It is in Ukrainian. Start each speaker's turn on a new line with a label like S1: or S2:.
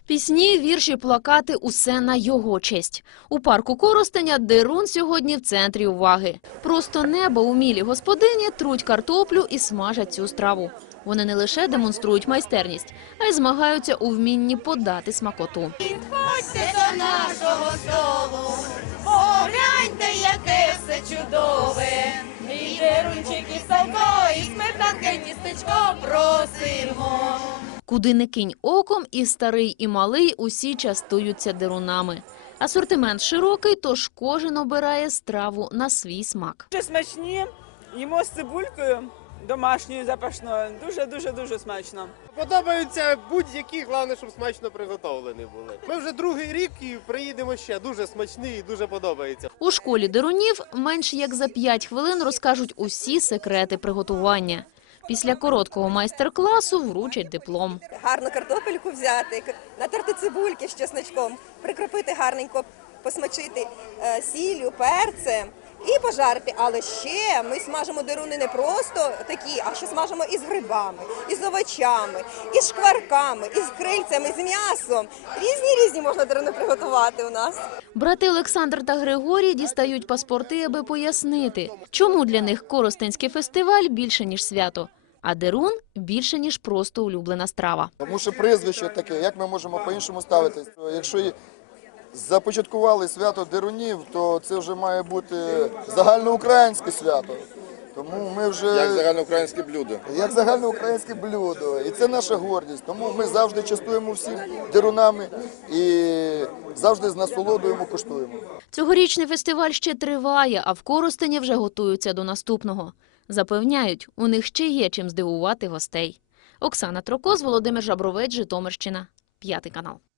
S1: Пісні, вірші, плакати – усе на його честь. У парку Коростеня Дерун сьогодні в центрі уваги. Просто неба умілі господині труть картоплю і смажать цю страву. Вони не лише демонструють майстерність, а й змагаються у вмінні подати смакоту.
S2: Підходьте до нашого столу, погляньте, яке все чудове. І дерунчик, і салко, і сметанка, і тістечко просимо.
S1: Куди не кинь оком, і старий, і малий – усі частуються дерунами. Асортимент широкий, тож кожен обирає страву на свій смак.
S3: Дуже смачні, їмо з цибулькою домашньою запашною. Дуже смачно.
S4: Подобаються будь-які, головне, щоб смачно приготовлені були. Ми вже другий рік і приїдемо ще. Дуже смачні і дуже подобається.
S1: У школі дерунів менш як за 5 хвилин розкажуть усі секрети приготування. Після короткого майстер-класу вручать диплом.
S5: Гарну картопельку взяти, натерти цибульки з чесночком, прикропити гарненько, посмачити сіллю, перцем і пожарити. Але ще ми смажимо деруни не просто такі, а ще смажимо із грибами, із овочами, із шкварками, із крильцями, з м'ясом. Різні можна деруни приготувати у нас.
S1: Брати Олександр та Григорій дістають паспорти, аби пояснити, чому для них Коростенський фестиваль більше, ніж свято, а дерун більше, ніж просто улюблена страва.
S6: Тому що прізвище таке, як ми можемо по-іншому ставитись? Якщо і започаткували свято дерунів, то це вже має бути загальноукраїнське свято. Тому ми вже...
S7: Як загальноукраїнське блюдо.
S6: Як загальноукраїнське блюдо. І це наша гордість. Тому ми завжди частуємо всіх дерунами і завжди з насолодою куштуємо.
S1: Цьогорічний фестиваль ще триває, а в Коростені вже готуються до наступного. Запевняють, у них ще є чим здивувати гостей. Оксана Трокоз, Володимир Жабровець, Житомирщина, 5 канал.